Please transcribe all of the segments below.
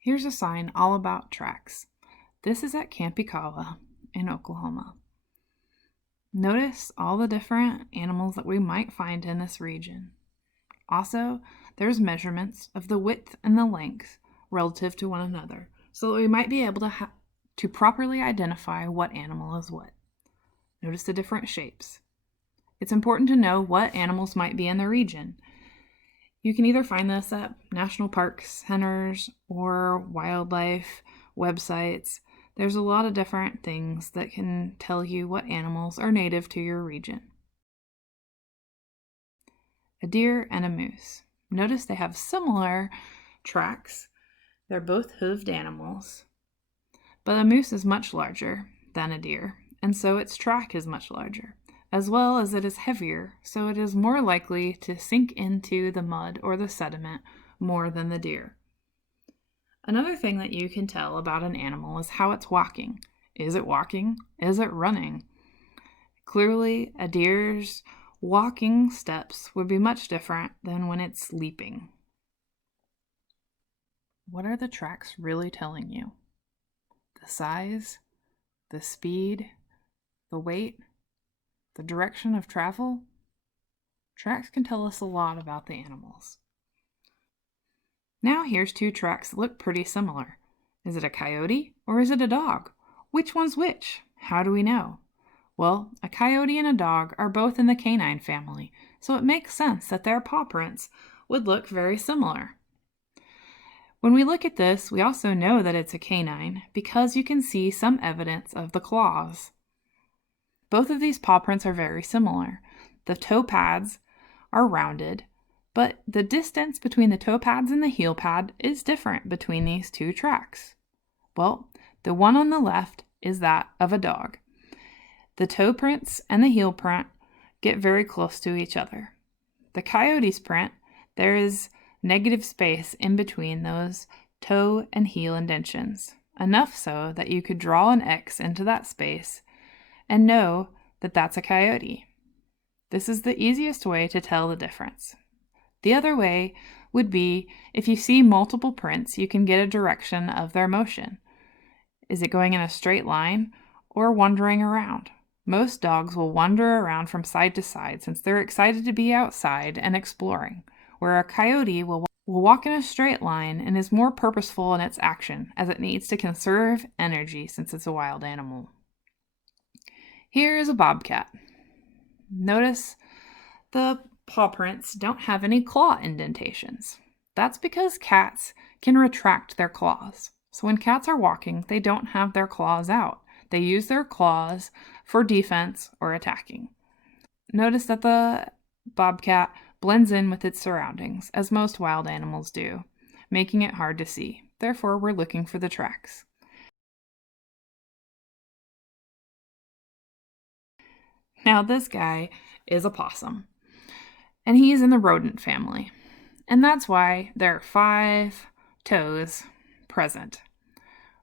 Here's a sign all about tracks. This is at Camp Ikawa in Oklahoma. Notice all the different animals that we might find in this region. Also, there's measurements of the width and the length relative to one another, so that we might be able to properly identify what animal is what. Notice the different shapes. It's important to know what animals might be in the region. You can either find this at national park centers or wildlife websites. There's a lot of different things that can tell you what animals are native to your region. A deer and a moose. Notice they have similar tracks. They're both hooved animals, but a moose is much larger than a deer, and so its track is much larger, as well as it is heavier, so it is more likely to sink into the mud or the sediment more than the deer. Another thing that you can tell about an animal is how it's walking. Is it walking? Is it running? Clearly, a deer's walking steps would be much different than when it's leaping. What are the tracks really telling you? The size, the speed, the weight, the direction of travel? Tracks can tell us a lot about the animals. Now here's two tracks that look pretty similar. Is it a coyote or is it a dog? Which one's which? How do we know? Well, a coyote and a dog are both in the canine family, so it makes sense that their paw prints would look very similar. When we look at this, we also know that it's a canine because you can see some evidence of the claws. Both of these paw prints are very similar. The toe pads are rounded, but the distance between the toe pads and the heel pad is different between these two tracks. Well, the one on the left is that of a dog. The toe prints and the heel print get very close to each other. The coyote's print, there is negative space in between those toe and heel indentions, enough so that you could draw an X into that space and know that that's a coyote. This is the easiest way to tell the difference. The other way would be if you see multiple prints, you can get a direction of their motion. Is it going in a straight line or wandering around? Most dogs will wander around from side to side since they're excited to be outside and exploring, where a coyote will walk in a straight line and is more purposeful in its action as it needs to conserve energy since it's a wild animal. Here is a bobcat. Notice the paw prints don't have any claw indentations. That's because cats can retract their claws. So when cats are walking, they don't have their claws out. They use their claws for defense or attacking. Notice that the bobcat blends in with its surroundings, as most wild animals do, making it hard to see. Therefore, we're looking for the tracks. Now, this guy is a possum, and he's in the rodent family. And that's why there are 5 toes present.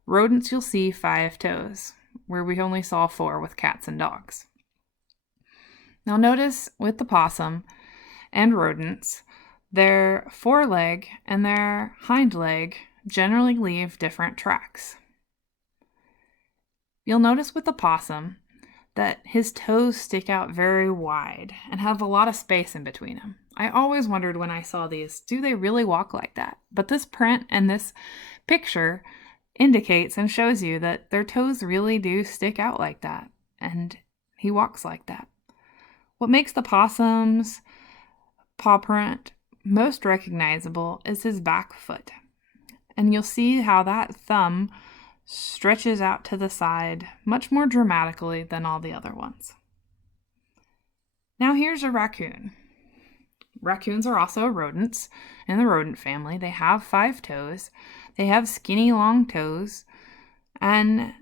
Rodents, you'll see 5 toes, where we only saw 4 with cats and dogs. Now notice with the possum and rodents, their foreleg and their hind leg generally leave different tracks. You'll notice with the possum that his toes stick out very wide and have a lot of space in between them. I always wondered when I saw these, do they really walk like that? But this print and this picture indicates and shows you that their toes really do stick out like that, and he walks like that. What makes the possum's paw print most recognizable is his back foot, and you'll see how that thumb stretches out to the side much more dramatically than all the other ones. Now here's a raccoon. Raccoons are also rodents in the rodent family. They have 5 toes. They have skinny long toes, and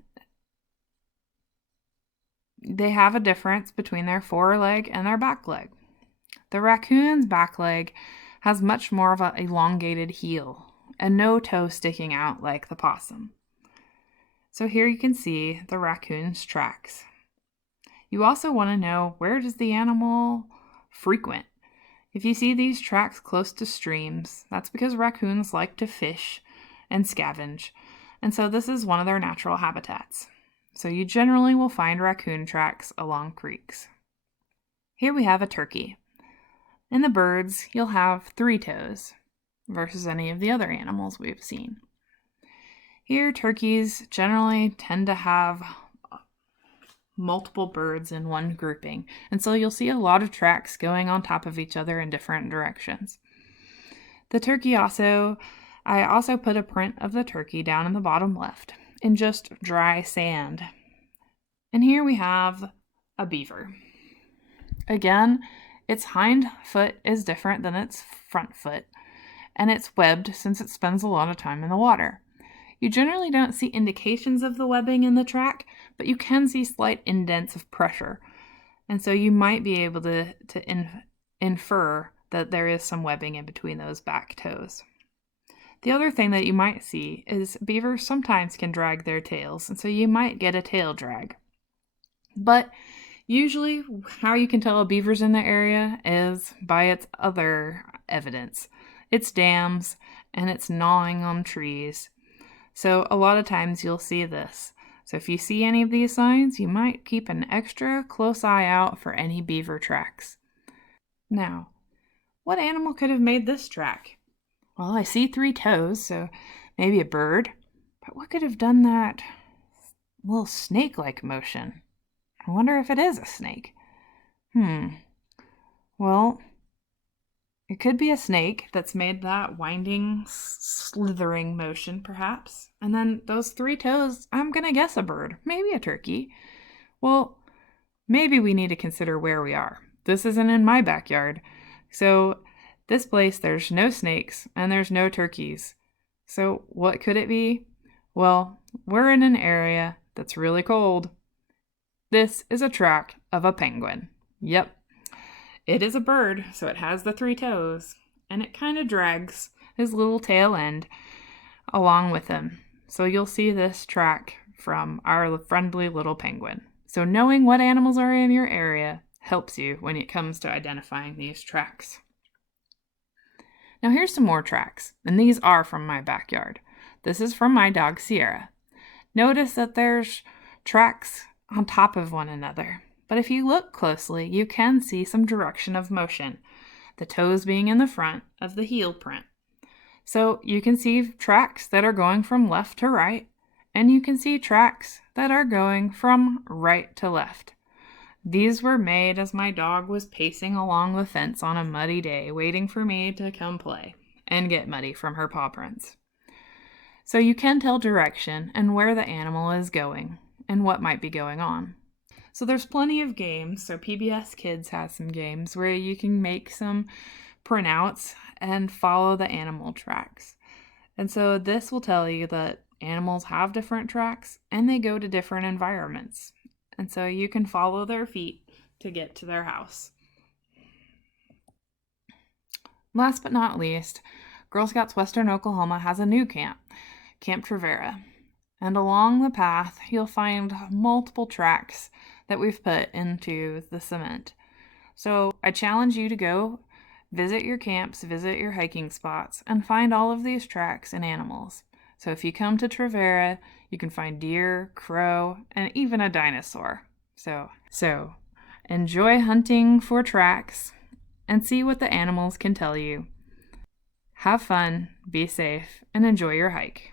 they have a difference between their foreleg and their back leg. The raccoon's back leg has much more of an elongated heel and no toe sticking out like the possum. So here you can see the raccoon's tracks. You also want to know, where does the animal frequent? If you see these tracks close to streams, that's because raccoons like to fish and scavenge, and so this is one of their natural habitats. So you generally will find raccoon tracks along creeks. Here we have a turkey. In the birds, you'll have 3 toes versus any of the other animals we've seen. Here, turkeys generally tend to have multiple birds in one grouping, and so you'll see a lot of tracks going on top of each other in different directions. The turkey I also put a print of the turkey down in the bottom left in just dry sand. And here we have a beaver. Again, its hind foot is different than its front foot, and it's webbed since it spends a lot of time in the water. You generally don't see indications of the webbing in the track, but you can see slight indents of pressure, and so you might be able to infer that there is some webbing in between those back toes. The other thing that you might see is beavers sometimes can drag their tails, and so you might get a tail drag. But usually how you can tell a beaver's in the area is by its other evidence. Its dams and its gnawing on trees. So a lot of times you'll see this. So if you see any of these signs, you might keep an extra close eye out for any beaver tracks. Now, what animal could have made this track? Well, I see 3 toes, so maybe a bird. But what could have done that little snake-like motion? I wonder if it is a snake. Well, it could be a snake that's made that winding, slithering motion, perhaps. And then those 3 toes, I'm going to guess a bird, maybe a turkey. Well, maybe we need to consider where we are. This isn't in my backyard. So this place, there's no snakes and there's no turkeys. So what could it be? Well, we're in an area that's really cold. This is a track of a penguin. Yep. It is a bird, so it has the 3 toes, and it kind of drags his little tail end along with him. So you'll see this track from our friendly little penguin. So knowing what animals are in your area helps you when it comes to identifying these tracks. Now here's some more tracks, and these are from my backyard. This is from my dog Sierra. Notice that there's tracks on top of one another. But if you look closely, you can see some direction of motion, the toes being in the front of the heel print. So you can see tracks that are going from left to right, and you can see tracks that are going from right to left. These were made as my dog was pacing along the fence on a muddy day, waiting for me to come play and get muddy from her paw prints. So you can tell direction and where the animal is going and what might be going on. So there's plenty of games. So PBS Kids has some games where you can make some printouts and follow the animal tracks. And so this will tell you that animals have different tracks and they go to different environments. And so you can follow their feet to get to their house. Last but not least, Girl Scouts Western Oklahoma has a new camp, Camp Trevera. And along the path, you'll find multiple tracks that we've put into the cement. So I challenge you to go visit your camps, visit your hiking spots, and find all of these tracks and animals. So if you come to Trevera, you can find deer, crow, and even a dinosaur. So enjoy hunting for tracks and see what the animals can tell you. Have fun, be safe, and enjoy your hike.